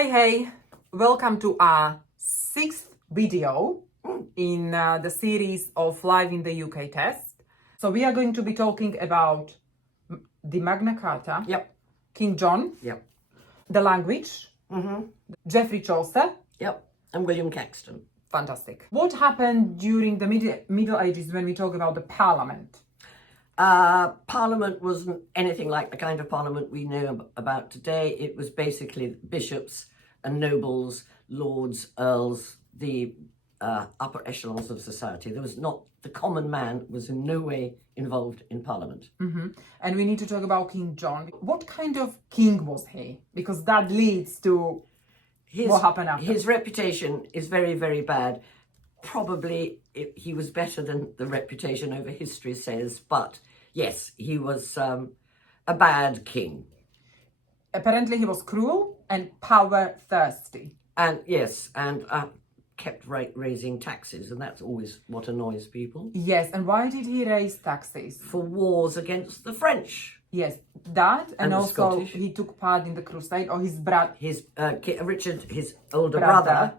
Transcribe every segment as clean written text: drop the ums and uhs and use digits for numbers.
Hey, welcome to our sixth video in the series of Live in the UK test. So we are going to be talking about the Magna Carta, Yep. King John, Yep. the language, Geoffrey Chaucer. Yep. And William Caxton. Fantastic. What happened during the Middle Ages when we talk about the Parliament? Parliament wasn't anything like the kind of parliament we know about today. It was basically bishops and nobles, lords, earls, the upper echelons of society. There was not, the common man was in no way involved in Parliament. And we need to talk about King John. What kind of king was he? Because that leads to what happened after. His reputation is very, very bad. Probably he was better than the reputation over history says, but yes, he was a bad king. Apparently he was cruel and power thirsty. And yes, and kept raising taxes, and that's always what annoys people. Yes, and why did he raise taxes? For wars against the French. Yes, that, and the also Scottish. he took part in the crusade, or his brother. His Richard, his older Brother. brother,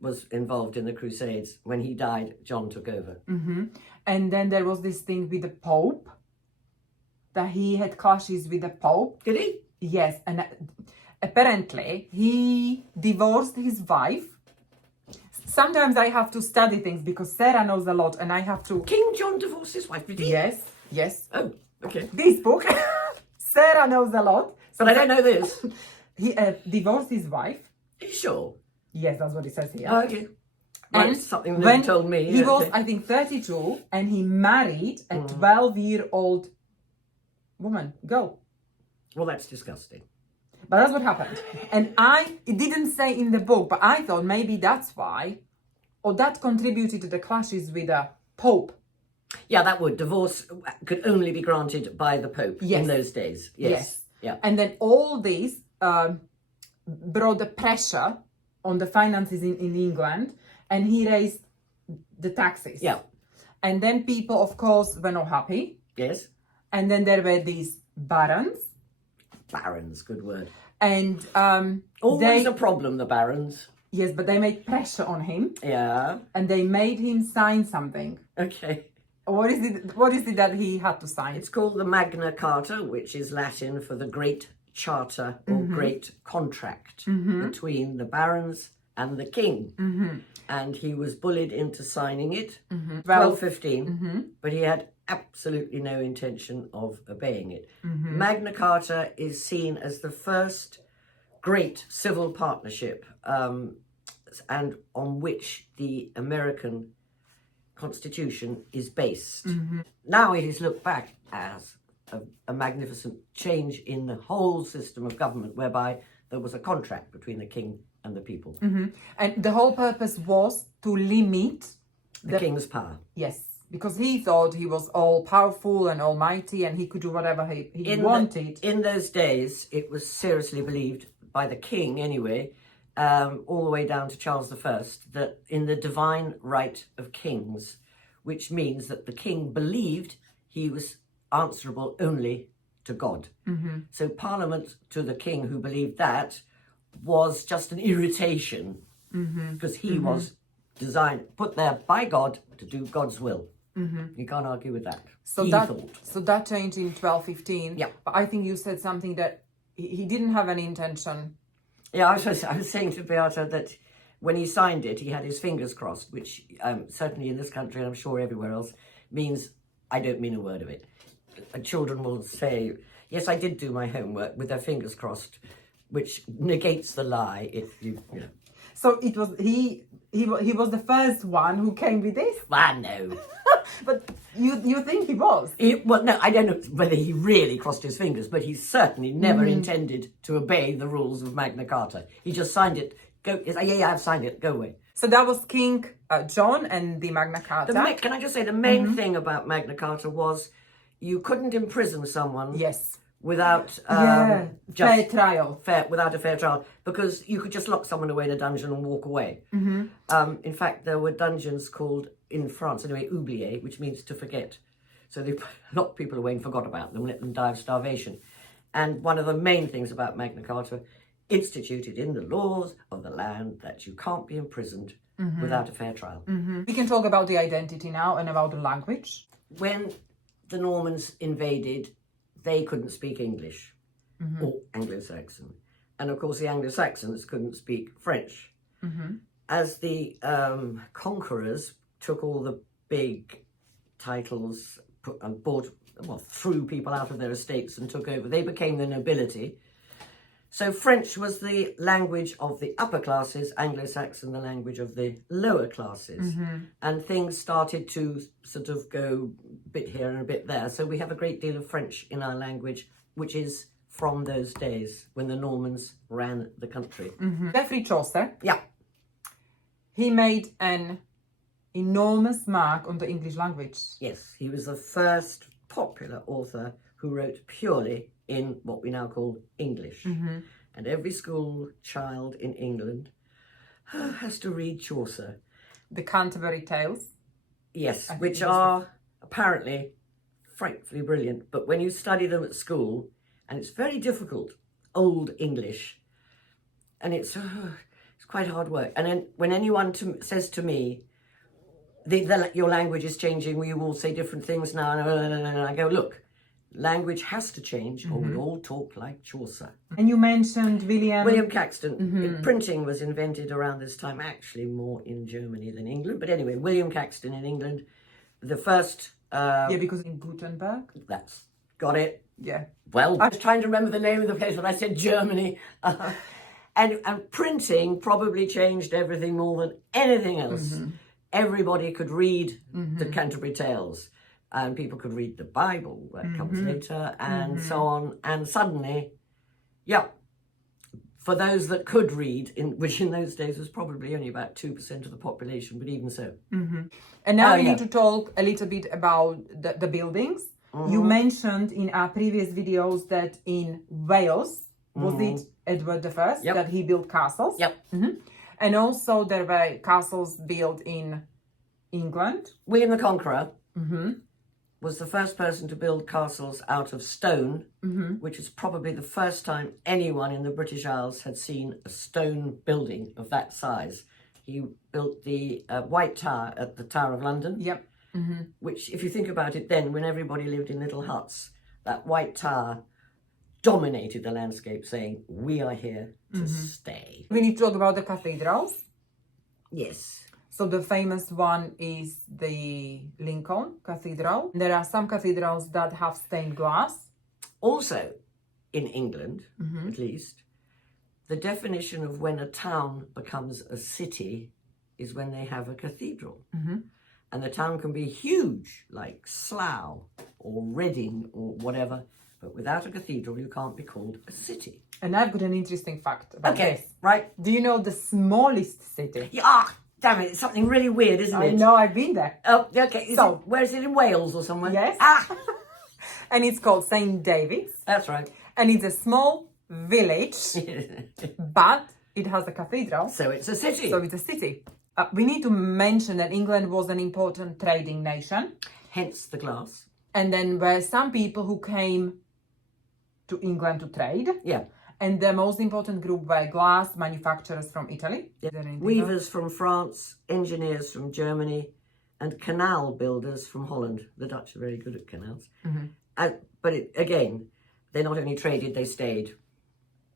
was involved in the Crusades. When he died, John took over. And then there was this thing with the Pope, that he had clashes with the Pope. Did he? Yes, and apparently he divorced his wife. Sometimes I have to study things because Sarah knows a lot and I have to... King John divorced his wife, did he? Yes. Oh, okay. This book, Sarah knows a lot. But I don't know this. He divorced his wife. Are you sure? Yes, that's what it says here. Oh, okay. And That's something when that told me. He yeah, was, okay. I think, 32 and he married a 12-year-old woman, girl. Well, that's disgusting. But that's what happened. And it didn't say in the book, but I thought maybe that's why, or that contributed to the clashes with the Pope. Yeah, that would. Divorce could only be granted by the Pope Yes. in those days. Yes. Yeah. And then all this brought the pressure on the finances in England, and he raised the taxes. Yeah. And then people, of course, were not happy. Yes. And then there were these barons. Barons, good word. And Always a problem, the barons. yes, but they made pressure on him, Yeah. and they made him sign something. Okay. What is it that he had to sign? It's called the Magna Carta, which is Latin for the Great Charter or Great Contract between the barons and the king. And he was bullied into signing it, 1215, but he had absolutely no intention of obeying it. Magna Carta is seen as the first great civil partnership and on which the American Constitution is based. Now it is looked back as a magnificent change in the whole system of government, whereby there was a contract between the king and the people. And the whole purpose was to limit The king's power. yes, because he thought he was all powerful and almighty and he could do whatever he wanted. In those days, it was seriously believed by the king anyway, all the way down to Charles I, that in the divine right of kings, which means that the king believed he was answerable only to God. So Parliament to the king who believed that was just an irritation because he was put there by God to do God's will. You can't argue with that. So that changed in 1215. Yeah. But I think you said something that he didn't have any intention. Yeah, I was saying to Beata that when he signed it, he had his fingers crossed, which certainly in this country, and I'm sure everywhere else, means I don't mean a word of it. Children will say, yes, I did do my homework with their fingers crossed, which negates the lie if you know. So it was he was the first one who came with this? Well, no. But you think he was? Well, no, I don't know whether he really crossed his fingers, but he certainly never intended to obey the rules of Magna Carta. He just signed it. Yeah, I've signed it. Go away. So that was King John and the Magna Carta. Can I just say the main thing about Magna Carta was you couldn't imprison someone Yes. without fair trial. Without a fair trial, because you could just lock someone away in a dungeon and walk away. In fact, there were dungeons called, in France anyway, oublier, which means to forget. So they locked people away and forgot about them, let them die of starvation. And one of the main things about Magna Carta instituted in the laws of the land that you can't be imprisoned without a fair trial. We can talk about the identity now and about the language. When the Normans invaded, they couldn't speak English or Anglo-Saxon. And of course, the Anglo-Saxons couldn't speak French. As the conquerors took all the big titles and threw people out of their estates and took over, they became the nobility. So French was the language of the upper classes, Anglo-Saxon the language of the lower classes. And things started to sort of go a bit here and a bit there. So we have a great deal of French in our language, which is from those days when the Normans ran the country. Geoffrey Chaucer, Yeah. he made an enormous mark on the English language. Yes, he was the first popular author who wrote purely in what we now call English. And every school child in England has to read Chaucer. The Canterbury Tales. Yes, I think which it was are apparently frightfully brilliant. But when you study them at school, and it's very difficult, Old English, and it's quite hard work. And then when anyone says to me, your language is changing, we all say different things now, and I go, look, language has to change or we'd all talk like Chaucer. And you mentioned William Caxton. Printing was invented around this time, actually more in Germany than England. But anyway, William Caxton in England, the first... yeah, because in Gutenberg. That's got it. Yeah. Well, I was trying to remember the name of the place, but I said Germany. And printing probably changed everything more than anything else. Everybody could read the Canterbury Tales, and people could read the Bible, that comes later, and so on. And suddenly, for those that could read, which in those days was probably only about 2% of the population, but even so. And now we need to talk a little bit about the buildings. You mentioned in our previous videos that in Wales, was it Edward I, that he built castles? And also there were castles built in England. William the Conqueror was the first person to build castles out of stone, which is probably the first time anyone in the British Isles had seen a stone building of that size. He built the White Tower at the Tower of London, which, if you think about it then, when everybody lived in little huts, that White Tower dominated the landscape, saying, we are here to stay. We need to talk about the cathedrals. Yes. So the famous one is the Lincoln Cathedral. There are some cathedrals that have stained glass. Also, in England, at least, the definition of when a town becomes a city is when they have a cathedral. And the town can be huge, like Slough or Reading or whatever, but without a cathedral, you can't be called a city. And I've got an interesting fact about this. Right. Do you know the smallest city? Damn it, it's something really weird, isn't it? I know, I've been there. Oh, okay. Where is it, in Wales or somewhere? Yes. And it's called St. David's. That's right. And it's a small village, but it has a cathedral. So it's a city. So it's a city. We need to mention that England was an important trading nation. Hence the glass. And then there were some people who came to England to trade. Yeah. And the most important group were glass manufacturers from Italy. Weavers from France, engineers from Germany, and canal builders from Holland. The Dutch are very good at canals. But again, they not only traded, they stayed.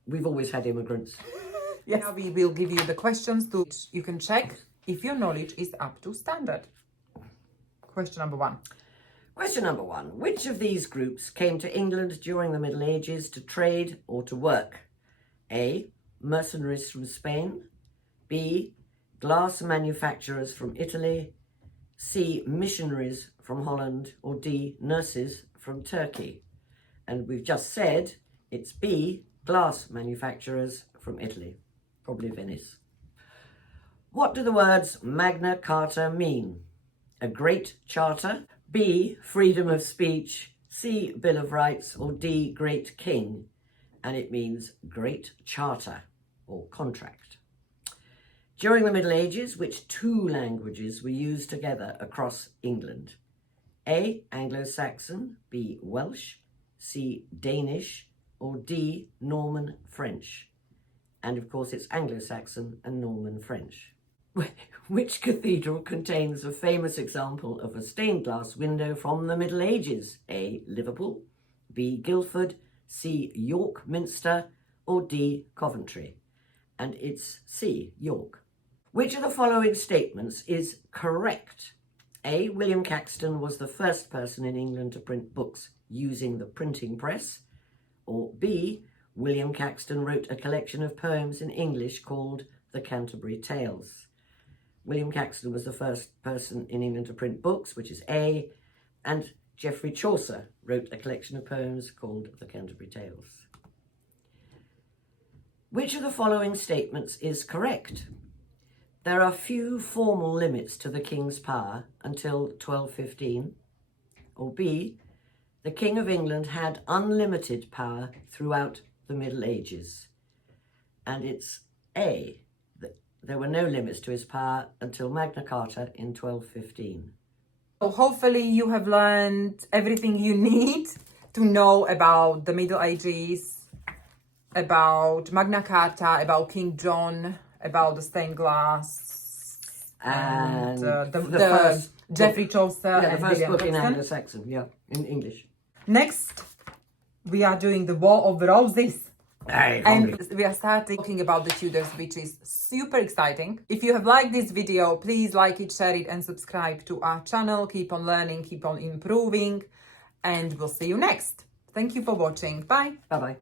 We've always had immigrants. Yes. Now we will give you the questions to which you can check if your knowledge is up to standard. Question number 1. Question number 1. Which of these groups came to England during the Middle Ages to trade or to work? A. Mercenaries from Spain. B. Glass manufacturers from Italy. C. Missionaries from Holland. Or D. Nurses from Turkey. And we've just said it's B. Glass manufacturers from Italy. Probably Venice. What do the words Magna Carta mean? A great charter. B, freedom of speech, C, Bill of Rights, or D, Great King. And it means Great Charter or contract. During the Middle Ages, which 2 languages were used together across England? A, Anglo-Saxon, B, Welsh, C, Danish, or D, Norman French. and of course it's Anglo-Saxon and Norman French. Which cathedral contains a famous example of a stained glass window from the Middle Ages? A. Liverpool, B. Guildford, C. York Minster, or D. Coventry? And it's C. York. Which of the following statements is correct? A. William Caxton was the first person in England to print books using the printing press, or B. William Caxton wrote a collection of poems in English called the Canterbury Tales. William Caxton was the first person in England to print books, which is A, and Geoffrey Chaucer wrote a collection of poems called the Canterbury Tales. Which of the following statements is correct? There are few formal limits to the king's power until 1215, or B, the King of England had unlimited power throughout the Middle Ages, and it's A, there were no limits to his power until Magna Carta in 1215. So hopefully you have learned everything you need to know about the Middle Ages, about Magna Carta, about King John, about the stained glass, And the first Geoffrey Chaucer Yeah, the and first William book in Caxton. Anglo-Saxon, yeah, in English. Next, we are doing the War of the Roses. Hey, And we are starting talking about the Tudors, which is super exciting. If you have liked this video, please like it, share it, and subscribe to our channel. Keep on learning, keep on improving, and we'll see you next. Thank you for watching. Bye. Bye-bye.